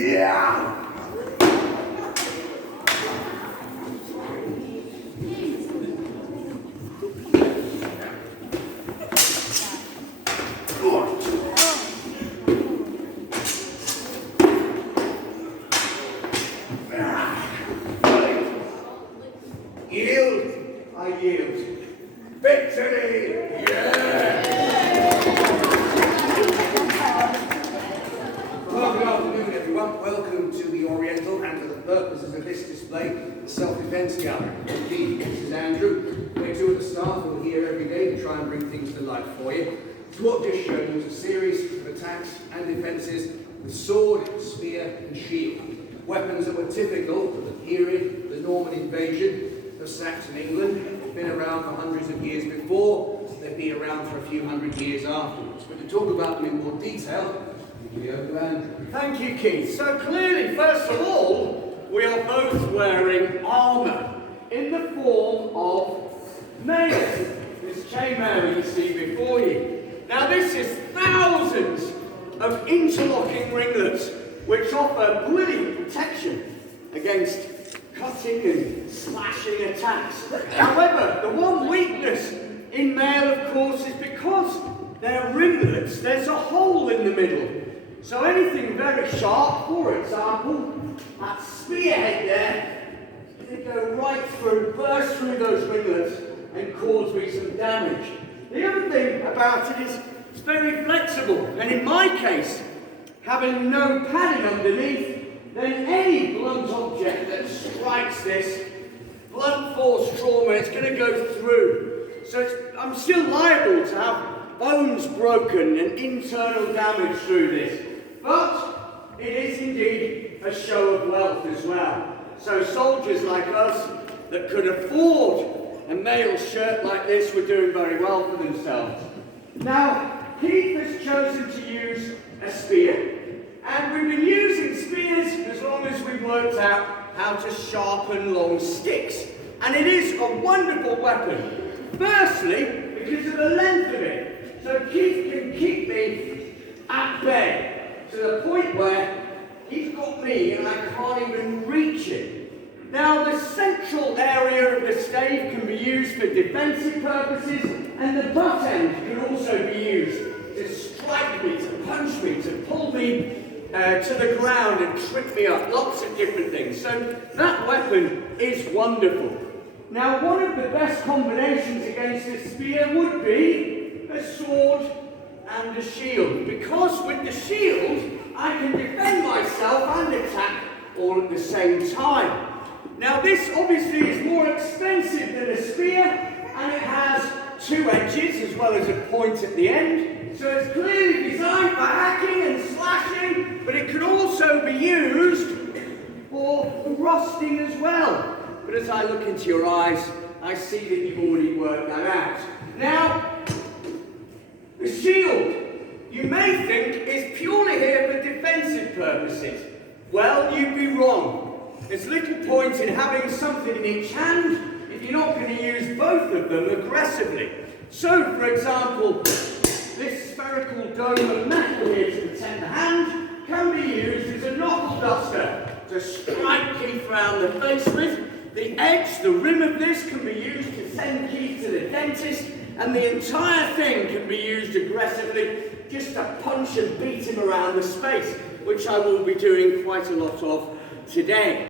Yeah! Yield, I yield. Victory! Yeah! Well, good afternoon, everyone. Welcome to the Oriental, and for the purposes of this display, the Self-Defense Gallery. Indeed, this is Andrew. We're two of the staff who are here every day to try and bring things to life for you. So what just showed you was a series of attacks and defences with sword, spear and shield. Weapons that were typical of the period, the Norman invasion of Saxon England. They've been around for hundreds of years before, they've been around for a few hundred years afterwards. But to talk about them in more detail, we over to Andrew. Thank you, Keith. So clearly, first of all, we are both wearing armour in the form of mail. This chainmail you see before you. Now this is thousands of interlocking ringlets which offer brilliant protection against cutting and slashing attacks. However, the one weakness in mail, of course, is because they're ringlets, there's a hole in the middle. So anything very sharp, for example, that spearhead there, they go right through, burst through those ringlets and cause me some damage. The other thing about it is it's very flexible, and in my case, having no padding underneath, then any blunt object that strikes this, blunt force trauma, it's going to go through. So I'm still liable to have bones broken and internal damage through this. But it is indeed a show of wealth as well. So soldiers like us that could afford a mail shirt like this were doing very well for themselves. Now, Keith has chosen to use a spear. And we've been using spears as long as we've worked out how to sharpen long sticks. And it is a wonderful weapon. Firstly, because of the length of it. So Keith can keep me at bay to the point where he's got me and I can't even reach it. Now the central area of the stave can be used for defensive purposes, and the butt end can also be used to strike me, to punch me, to pull me to the ground and trip me up, lots of different things. So that weapon is wonderful. Now one of the best combinations against this spear would be a sword and a shield, because with the shield I can defend myself and attack all at the same time. Now this obviously is more expensive than a spear, and it has two edges as well as a point at the end. So it's clearly designed for hacking and slashing, but it could also be used for thrusting as well. But as I look into your eyes, I see that you've already worked that out. Now, the shield, you may think, is purely here for defensive purposes. Well, you'd be wrong. There's little point in having something in each hand if you're not going to use both of them aggressively. So, for example, this spherical dome of metal here to protect the hand can be used as a knuckle duster to strike Keith round the face with. The edge, the rim of this, can be used to send Keith to the dentist, and the entire thing can be used aggressively just to punch and beat him around the space, which I will be doing quite a lot of today.